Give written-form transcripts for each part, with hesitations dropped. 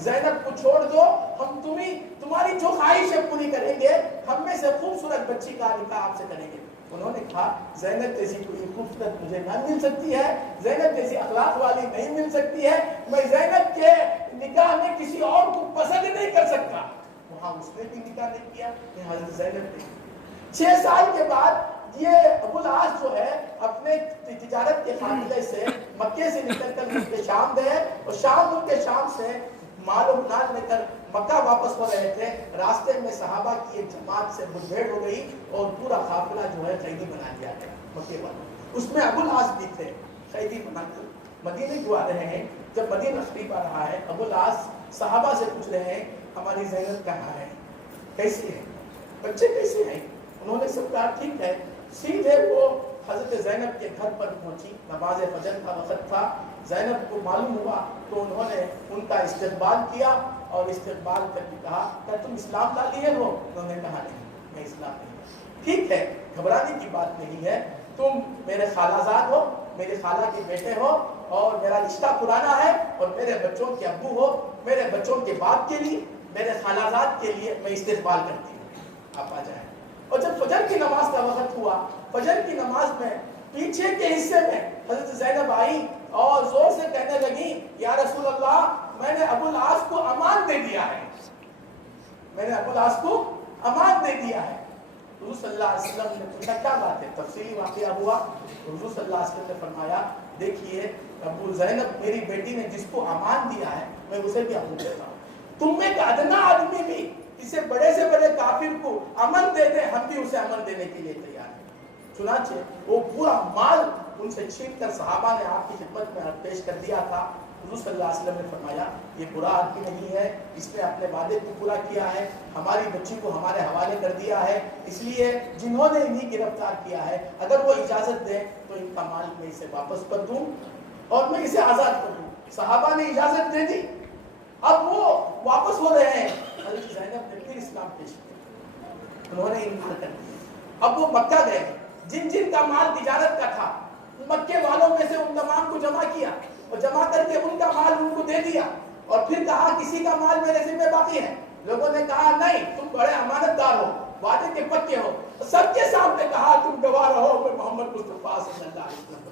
زینب کو چھوڑ دو، ہم تمہاری جو خواہش ہے پوری کریں گے، ہم میں سے خوبصورت بچی کا نکاح آپ سے کریں گے۔ انہوں نے کہا زینب جیسی کوئی خوبصورت مجھے نہ مل سکتی ہے، زینب جیسی اخلاق والی نہیں مل سکتی ہے، میں زینب کے نکاح میں کسی اور کو پسند نہیں کر سکتا۔ وہاں اس نے بھی نکاح نہیں کیا، حضرت زینب نے۔ 6 سال کے بعد یہ ابو العاص جو ہے اپنے تجارت کے قافلے سے مکے سے نکل کر ملک شام گئے، اور شام ملک شام سے مال و منال لے کر مکہ واپس ہو رہے تھے۔ راستے میں صحابہ کی ایک جماعت سے مٹبھیڑ ہو گئی اور پورا قافلہ جو ہے قیدی بنا دیا گیا مکے والوں۔ اس میں ابو العاص بھی تھے، قیدی بنا کر مدینے کو آ رہے ہیں۔ جب مدینہ شریف آ رہا ہے، ابو العاص صحابہ سے پوچھ رہے ہیں ہماری زینب کہاں ہے، کیسی ہے، بچے کیسے ہیں؟ انہوں نے سب کہا ٹھیک ہے۔ سیدھے وہ حضرت زینب کے گھر پر پہنچی، نماز فجر کا وقت تھا۔ زینب کو معلوم ہوا تو انہوں نے ان کا استقبال کیا اور استقبال کر کے کہا کیا تم اسلام لا لیے ہو؟ انہوں نے کہا نہیں، میں اسلام نہیں۔ ٹھیک ہے، گھبرانے کی بات نہیں ہے، تم میرے خالہ زاد ہو، میرے خالہ کے بیٹے ہو، اور میرا رشتہ پرانا ہے، اور میرے بچوں کے ابو ہو، میرے بچوں کے باپ کے لیے، میرے خالہ زاد کے لیے میں استقبال کرتی ہوں، آپ آ جائیں۔ اور جب فجر کی نماز کا وقت ہوا، فجر کی نماز میں پیچھے کے حصے میں حضرت زینب آئی اور زور سے کہنے لگی یا رسول اللہ، میں نے ابو العاص کو امان دے دیا ہے، میں نے ابو العاص کو امان دے دیا ہے۔ حضور صلی اللہ علیہ وسلم نے پوچھا کیا بات ہے، تفصیلی واقعہ ہوا۔ حضور صلی اللہ علیہ وسلم نے فرمایا دیکھیے ابو زینب میری بیٹی نے جس کو امان دیا ہے میں اسے بھی امان دیتا ہوں، تم میں ایک ادنا آدمی بھی اسے بڑے سے بڑے کافر کو امن دے دے، ہم بھی اسے امن دینے کے لیے تیار ہیں۔ چنانچہ وہ پورا مال ان سے چھین کر صحابہ نے آپ کی خدمت میں پیش کر دیا تھا۔ حضور صلی اللہ علیہ وسلم نے فرمایا یہ برا آدمی نہیں ہے، اس نے اپنے وعدے کو پورا کیا ہے، ہماری بچی کو ہمارے حوالے کر دیا ہے، اس لیے جنہوں نے انہیں گرفتار کیا ہے اگر وہ اجازت دیں تو ان کا مال میں اسے واپس کر دوں اور میں اسے آزاد کر دوں۔ صحابہ نے اجازت دے دی، اب وہ واپس ہو رہے ہیں۔ حضرت زینب نے پھر اسلام پیش کیا، انہوں نے انکار کر دیا۔ اب وہ مکہ گئے، جن جن کا مال تجارت کا تھا مکے والوں میں سے ان تمام کو جمع کیا اور جمع کر کے ان کا مال ان کو دے دیا، اور پھر کہا کسی کا مال میرے ذمہ باقی ہے؟ لوگوں نے کہا نہیں، تم بڑے امانت دار ہو، وعدے کے پکے ہو۔ سب کے سامنے کہا تم گواہ رہو کہ محمد مصطفیٰ صلی اللہ علیہ وسلم۔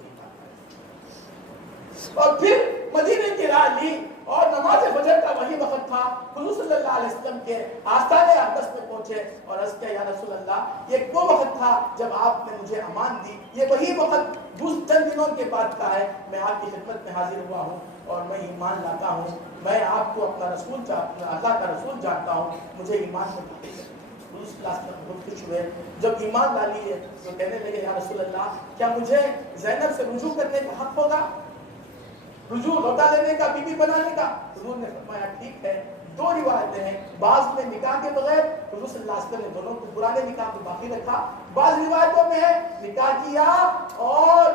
اور پھر مدینے کی راہ لی اور نماز فجر کا وہی وقت تھا۔ حضور صلی اللہ علیہ وسلم کے آستانے اقدس میں پہنچے اور عرض کیا یا رسول اللہ یہ وہ وقت تھا جب آپ نے مجھے امان دی، یہ وہی وقت چند دنوں کے بعد کا ہے، میں آپ کی خدمت میں حاضر ہوا ہوں اور میں ایمان لاتا ہوں، میں آپ کو اپنا رسول اللہ کا رسول جانتا ہوں، مجھے ایمان میں داخل کریں۔ حضور صلی اللہ علیہ وسلم بہت خوش ہوئے، جب ایمان لا لیے تو کہنے لگے یا رسول اللہ کیا مجھے زینب سے رجوع کرنے کا حق ہوگا، رجوع لوٹا لینے کا، بیوی بنانے کا؟ حضور نے فرمایا ٹھیک ہے۔ 2 روایتیں ہیں، بعض میں نکاح کے بغیر، حضور صلی اللہ علیہ وسلم نے دونوں کو پرانے نکاح کو باقی رکھا، بعض روایتوں میں ہے نکاح کیا اور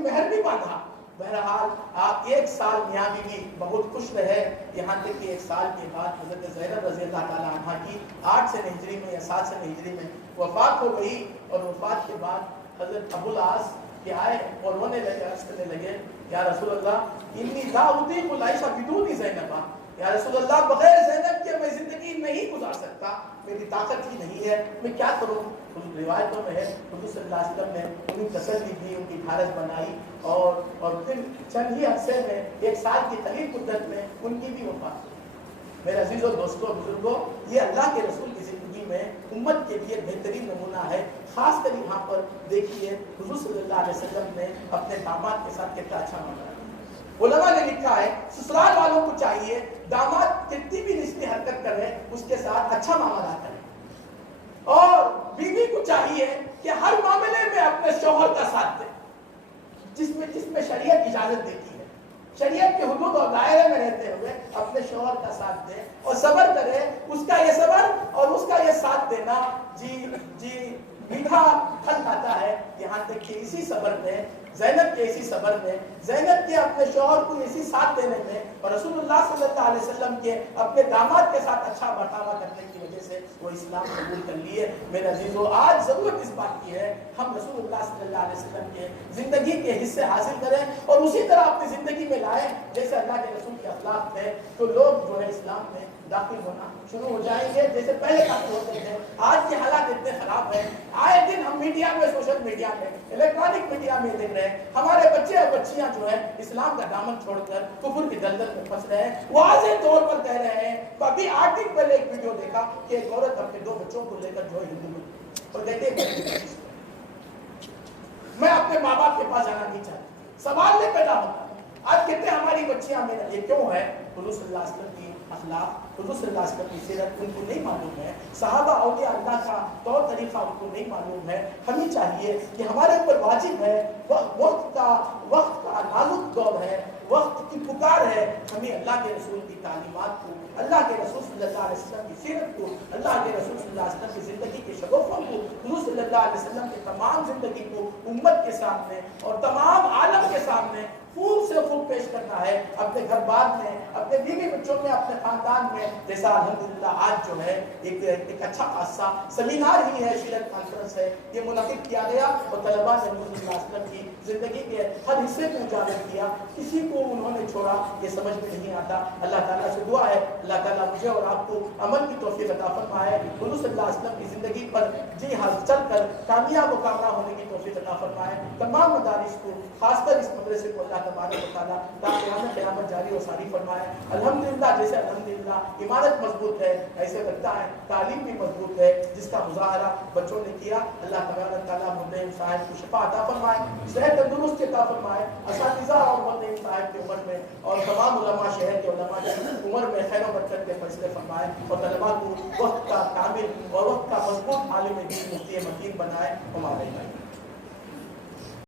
مہر بھی باندھا۔ بہرحال آپ 1 سال میاں بیوی بہت خوش رہے، یہاں تک کہ 1 سال کے بعد حضرت زینب رضی اللہ تعالیٰ عنہ کی 8 سن ہجری میں یا 7 سن ہجری میں وفات ہو گئی، اور وفات کے بعد حضرت ابو العاص کے آئے اور رونے لگے، عرض کرنے لگے یا رسول اللہ انی لا اطیق العیش بدون زینب، یا رسول اللہ بغیر زینب کے میں زندگی نہیں گزار سکتا، میری طاقت ہی نہیں ہے، میں کیا کروں؟ روایتوں میں ہے حضور صلی اللہ علیہ وسلم نے انہیں تسلی دی، ان کی گھارج بنائی، اور پھر چند ہی عرصے میں 1 سال کی قریب مدت میں ان کی بھی وفات ہوئی۔ میرے عزیزوں، دوستوں، بزرگوں، یہ اللہ کے رسول کی زندگی میں امت کے لیے بہترین نمونہ ہے۔ خاص کر یہاں پر دیکھیے حضور صلی اللہ علیہ وسلم نے اپنے داماد کے ساتھ کتنا اچھا معاملہ کیا۔ علماء نے لکھا ہے سسرال والوں کو چاہیے داماد کتنی بھی رشتے حرکت کرے اس کے ساتھ اچھا معاملہ کرے، اور بیوی کو چاہیے کہ ہر معاملے میں اپنے شوہر کا ساتھ دے، جس میں شریعت اجازت دیتی ہے، شریعت کے حدود اور دائرے میں رہتے ہوئے اپنے شوہر کا ساتھ دے اور صبر کرے، اس کا یہ صبر اور اس کا یہ ساتھ دینا جی میٹھا پھل کھاتا ہے، یہاں تک کہ اسی صبر میں زینب کے اسی صبر میں، زینب کے اپنے شوہر کو اسی ساتھ دینے میں، اور رسول اللہ صلی اللہ علیہ وسلم کے اپنے داماد کے ساتھ اچھا برتاوا کرنے کی وجہ سے وہ اسلام قبول کر لیے۔ میرے عزیزو، آج ضرورت اس بات کی ہے ہم رسول اللہ صلی اللہ علیہ وسلم کے زندگی کے حصے حاصل کریں اور اسی طرح اپنی زندگی میں لائیں جیسے اللہ کے رسول کے اخلاق تھے، تو لوگ جو ہے اسلام میں داخل ہونا شروع ہو جائیں گے جیسے پہلے داخل ہوتے تھے۔ آج کے حالات اتنے خراب ہیں، آئے دن ہم میڈیا میں، سوشل میڈیا میں، الیکٹرانک میڈیا میں دیکھ رہے ہیں ہمارے بچے اور بچیاں جو ہے اسلام کا دامن چھوڑ کر کفر کی دلدل میں پھنس رہے ہیں، واضح طور پر کہہ رہے ہیں۔ ابھی 8 دن پہلے ایک ویڈیو دیکھا کہ ایک عورت اپنے 2 بچوں کو لے کر جو ہے ہندو میں، اور کہتے ہیں میں اپنے ماں باپ کے پاس جانا نہیں چاہتی۔ سوال نہیں پیدا ہوتا آج کہتے ہیں ہماری بچیاں میں، یہ کیوں ہے؟ حضور صلی اللہ علیہ وسلم کی اخلاق، حضور صلی اللہ علیہ وسلم کی سیرت ان کو نہیں معلوم ہے، صحابہ اولیاء اللہ کا طور طریقہ ان کو نہیں معلوم ہے۔ ہمیں چاہیے کہ ہمارے اوپر واجب ہے، وقت کا نازک دور ہے، وقت کی پکار ہے، ہمیں اللہ کے رسول کی تعلیمات کو، اللہ کے رسول صلی اللہ علیہ وسلم کی سیرت کو، اللہ کے رسول صلی اللہ علیہ وسلم کی زندگی کے شگوفوں کو، حضور صلی اللہ علیہ وسلم کی تمام زندگی کو امت کے سامنے اور تمام عالم کے سامنے خوب سے خوب پیش کرنا ہے، اپنے گھر بار میں، اپنے بیوی بچوں میں، اپنے خاندان میں۔ جیسا الحمدللہ آج جو ہے ایک اچھا خاصا سیمینار ہی ہے، شیرت کانفرنس ہے، یہ منعقد کیا گیا اور طلباء نے حضور صلی اللہ علیہ وسلم کی زندگی کے ہر حصے کو اجاگر کیا، کسی کو انہوں نے چھوڑا یہ سمجھ میں نہیں آتا۔ اللہ تعالیٰ سے دعا ہے اللہ تعالیٰ مجھے اور آپ کو عمل کی توفیق عطا فرمائے، حضور صلی اللہ علیہ وسلم کی زندگی پر جی ہاں چل کر کامیاب و کامران ہونے کی توفیق عطا فرمائے۔ تمام مدارس کو، خاص کر اس مدرسے کو اللہ تبارک و تعالیٰ قیامت جاری و ساری فرمائے۔ الحمدللہ جیسے الحمدللہ عمارت مضبوط ہے، ایسے لگتا ہے تعلیم بھی مضبوط ہے، جس کا مظاہرہ بچوں نے کیا۔ اللہ تبارک تعالیٰ مرحوم صاحب کو شفا عطا فرمائے، صحت تندرستی عطا فرمائے، اساتذہ اور مرحوم صاحب کی عمر میں اور تمام علماء شہر کے علماء کی عمر میں خیر و برکت کے فیصلے فرمائے، اور طلباء کو وقت کا کامل اور وقت کا مضبوط عالم دین مفتی مدین بنائے۔ ہمارے